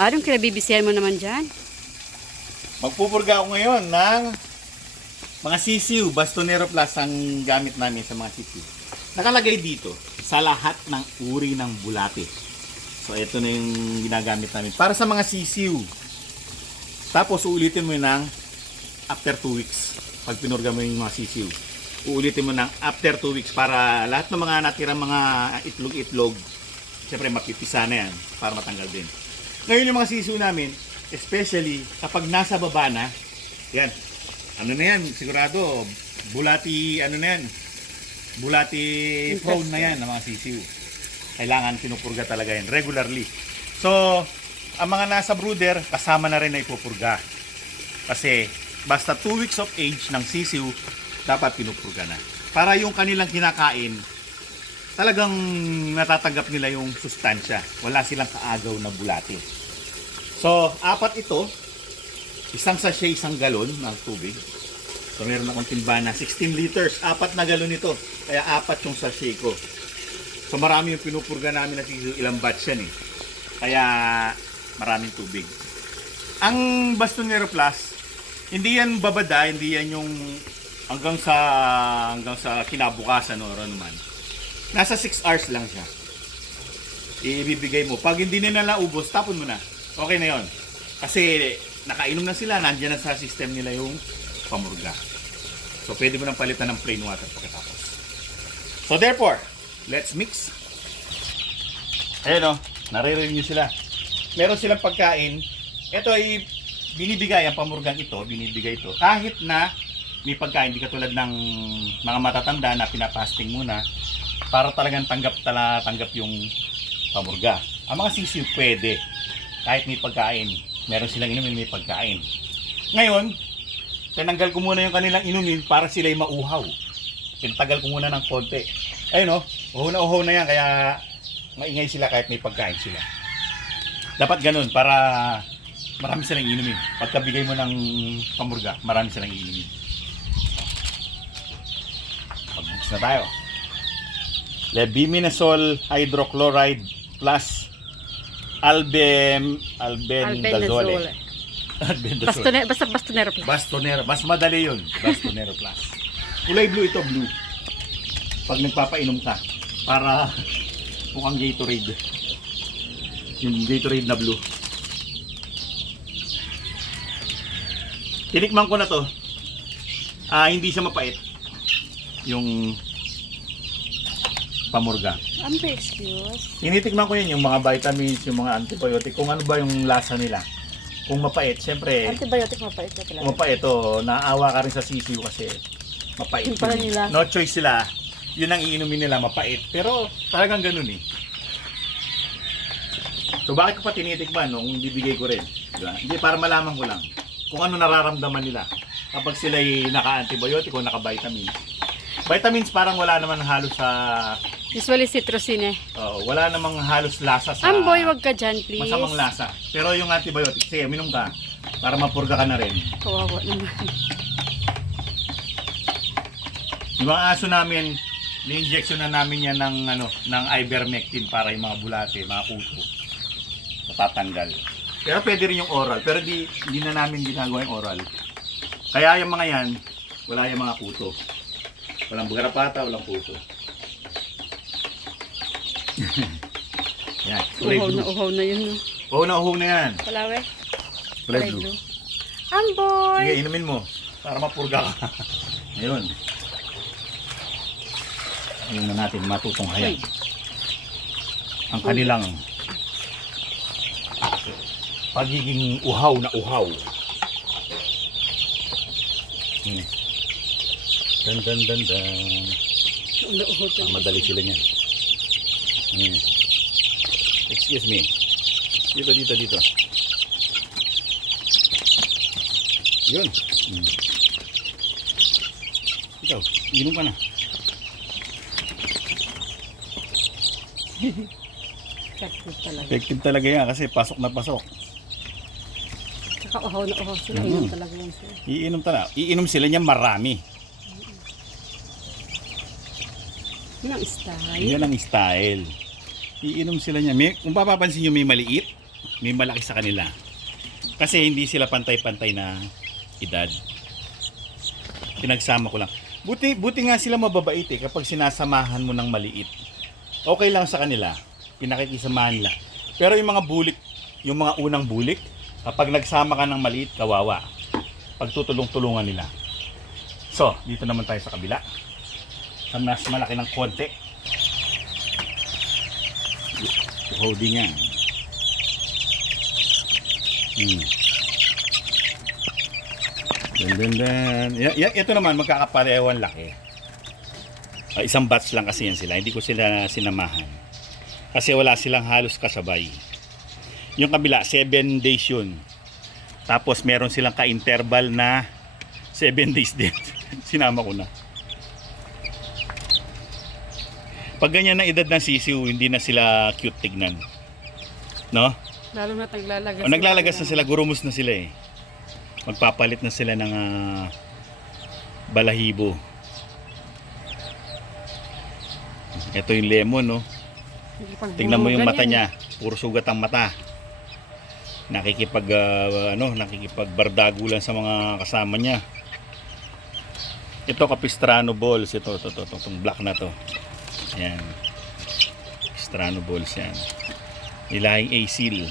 Anong kinabibisihan mo naman dyan? Magpupurga ako ngayon ng mga sisiw. Bastonero Plus ang gamit namin sa mga sisiw. Nakalagay dito sa lahat ng uri ng bulate. So ito na yung ginagamit namin para sa mga sisiw. Tapos uulitin mo yun ng after 2 weeks. Pag pinurga mo yung mga sisiw, uulitin mo ng after 2 weeks para lahat ng mga natirang mga itlog-itlog, siyempre mapipisa na yan para matanggal din. Ngayon yung mga sisiw namin, especially kapag nasa baba na, yan, ano na yan, sigurado, bulati, ano na yan, bulati prone na yan ng mga sisiw. Kailangan pinupurga talaga yan, regularly. So, ang mga nasa brooder, kasama na rin na ipupurga. Kasi, basta 2 weeks of age ng sisiw, dapat pinupurga na. Para yung kanilang kinakain, talagang natatanggap nila yung sustansya. Wala silang kaagaw na bulati. So, 4 ito. Isang sachet, isang galon ng tubig. So, meron akong timba na 16 liters. 4 na galon ito. Kaya 4 yung sachet ko. So, marami yung pinupurga namin na sisiw. Ilang batch yan eh. Kaya, maraming tubig. Ang Bastonero Plus, hindi yan babada, hindi yan yung hanggang sa kinabukasan o ano naman. Nasa 6 hours lang siya. Ibibigay mo. Pag hindi na naubos, tapon mo na. Okay na yon. Kasi nakainom na sila, nandiyan na sa system nila yung pamurga. So pwede mo nang palitan ng plain water pagkatapos. So therefore, let's mix. Ayan o, naririnig nyo sila. Meron silang pagkain. Ito ay binibigay, ang pamurgang ito, binibigay ito. Kahit na may pagkain, di katulad ng mga matatanda na pinapasting muna para talagang tanggap yung pamurga. Ang mga sisiw pwede. Kahit may pagkain, meron silang inumin, may pagkain. Ngayon, tinanggal ko muna yung kanilang inumin para sila'y mauhaw. Tinatagal ko muna ng konti. Ayun o, uhaw na yan, kaya maingay sila kahit may pagkain sila. Dapat ganun para marami silang inumin. Pagkabigay mo ng pamurga, marami silang inumin. Pag-mix na tayo. Lebiminazole hydrochloride plus albendazole. Bastonero, basta Bastonero Plus. Bastonero, mas madali yun. Bastonero Plus. Kulay blue ito, blue. Pag nagpapainom ka, para mukhang Gatorade. Yung Gatorade na blue. Tinikman ko na to. Hindi siya mapait. Yung pamurga. Ano ba excuse? Tinitikman ko yun, yung mga vitamins, yung mga antibiotic, kung ano ba yung lasa nila. Kung mapait, syempre, Antibiotic mapait na talaga. kung mapait, naawa ka rin sa sisiw kasi mapait Yung pala yun. nila. No choice sila. Yun ang iinumin nila, mapait. Pero talagang ganun eh. So bakit ko pa tinitikman nung bibigay ko rin? Diba? Hindi, para malaman ko lang kung ano nararamdaman nila kapag sila'y naka-antibiotic o naka-vitamin. Vitamins parang wala naman halos sa... Usually citrusin eh. wala namang halos lasa sa... Amboy, wag ka dyan, please. masamang lasa. Pero yung antibiotic, sige, minom ka para mapurga ka na rin. Kawawa naman. Yung mga aso namin, ni-injection na namin yan ng ivermectin para yung mga bulate, mga kuto. Matatanggal. Pero pwede rin yung oral. Pero hindi na namin ginagawa yung oral. Kaya yung mga yan, wala yung mga kuto. Walang garapata, walang kuto. Yan, kulay blue. Uhaw na yun, no? Uhaw na yan. Palawe. Kulay blue. Amboy! Sige, inumin mo para mapurga ka. Ngayon. Ayun na natin matutunghayan. Ang kanilang pagiging uhaw na uhaw. Dan. Madali sila niyan. Excuse me. Dito. Yun. Ikaw, inom ka na. Effective talaga yan kasi pasok na pasok. Saka uhaw na uhaw sila. Inom talaga yan sila. Iinom sila niya marami. Yun ang style. Yan ang style. Iinom sila niya. Kung papapansin nyo may maliit, may malaki sa kanila. Kasi hindi sila pantay-pantay na edad. Pinagsama ko lang. Buti nga sila mababait eh kapag sinasamahan mo ng maliit. Okay lang sa kanila, pinakikisamahan nila. Pero yung mga bulik, yung mga unang bulik, kapag nagsama ka ng maliit, kawawa. Pagtutulong-tulungan nila. So, dito naman tayo sa kabila. Sa mas malaki ng konti. Holding yan. Dan. Ito naman, magkakaparehong laki. Isang batch lang kasi yan sila. Hindi ko sila sinamahan. Kasi wala silang halos kasabay. Yung kabila, 7 days yun. Tapos meron silang ka-interval na 7 days din. Sinama ko na. Pag ganyan na edad ng sisiw, hindi na sila cute tignan. No? Lalo na naglalagas. Naglalagas na sila, gurumos na sila eh. Magpapalit na sila ng balahibo. Ito yung lemon, no? Tingnan mo yung mata niya. Puro sugat ang mata. Nakikipagbardago lang sa mga kasama niya. Ito Capistrano balls. Itong black na to. Ayan. Capistrano balls yan. Nilahing asil.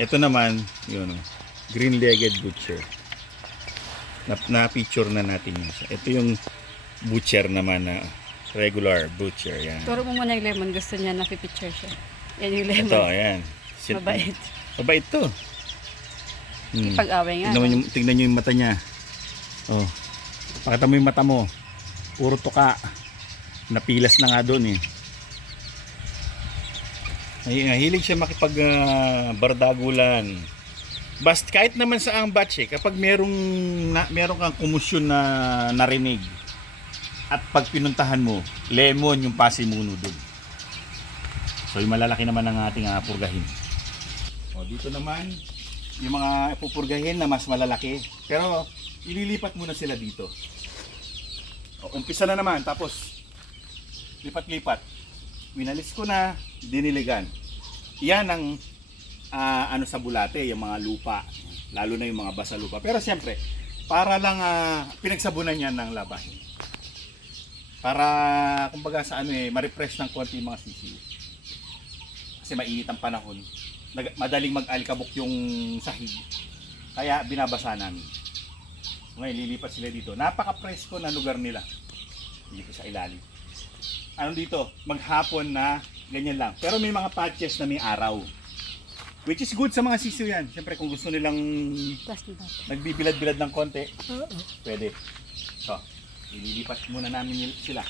Ito naman, yun, green-legged butcher. Na-picture na natin yun. Ito yung butcher naman na regular butcher. Yan. Turo mo muna yung lemon. Gusto niya na-picture siya. Yan yung lemon. Ito, ayan. Mabait. Mabait to. Ipag-away nga. Tingnan nyo yung mata niya. Oh. Pakita mo yung mata mo. Puro tuka. Napilas na nga doon eh. Hilig siya makipag-bardagulan. Basta kahit naman sa ang batch eh, kapag meron kang kumusyon na narinig at pag pinuntahan mo, lemon yung pasimuno doon. So yung malalaki naman ang ating purgahin. O dito naman yung mga pupurgahin na mas malalaki, pero ililipat muna sila dito. O, umpisa na naman, tapos lipat-lipat. Winalis ko na, diniligan. Yan ang sa bulate, yung mga lupa, lalo na yung mga basa lupa. Pero siyempre, para lang pinagsabunan yan ng labahin. Para kumbaga sa ma-refresh ng konti yung mga sisiw. Kasi mainit ang panahon. Madaling mag-alikabok yung sahig. Kaya binabasa namin. Ngayon lilipat sila dito. Napaka-presko na lugar nila. Dito sa ilalim. Ano dito, maghapon na ganyan lang. Pero may mga patches na may araw. Which is good sa mga sisiw yan. Siyempre kung gusto nilang nagbibilad-bilad ng konti, pwede. So, ililipat muna namin sila.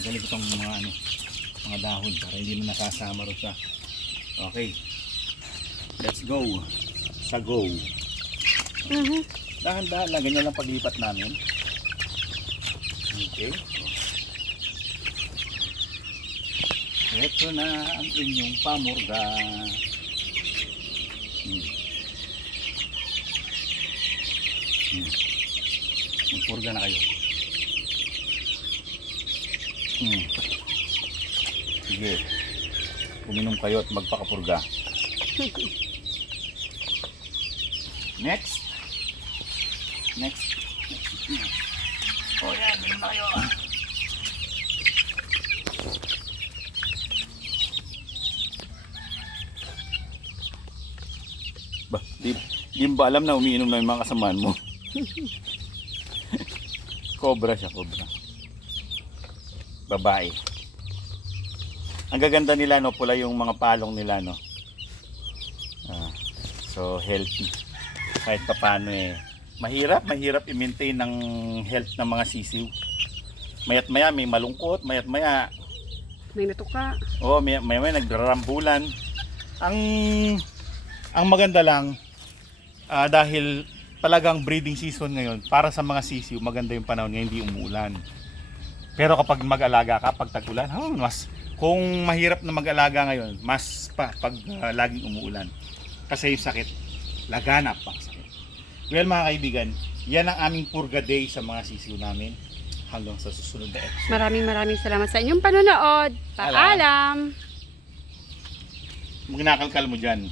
Magaling itong mga dahon para hindi na nakasama rin siya. Okay. Let's go. Sa go. Dahan-dahan lang, ganyan lang paglipat namin. Okay. Ito na ang inyong pamurga. Magpurga na kayo. Sige. Uminom kayo at magpakapurga. Next. Oh yan, uminom na kayo. Di ba alam na umiinom na yung mga kasamaan mo? Cobra siya, cobra. Babae. Ang gaganda nila, no, pula yung mga palong nila, no. So healthy. Kahit pa paano mahirap i-maintain ng health ng mga sisiw. Mayat maya may malungkot, mayat maya may natuka. Oh, may nagrarambulan. Ang maganda lang dahil talagang breeding season ngayon, para sa mga sisiw maganda yung panahon ngayon, hindi umuulan. Pero kapag mag-alaga ka pag tag-ulan, kung mahirap na mag-alaga ngayon, mas pag laging umuulan. Kasi yung sakit, laganap pang sakit. Well mga kaibigan, Yan ang aming purga day sa mga sisiw namin. Hanggang sa susunod na episode. Maraming salamat sa inyong panonood. Paalam! Magnakalkal mo dyan.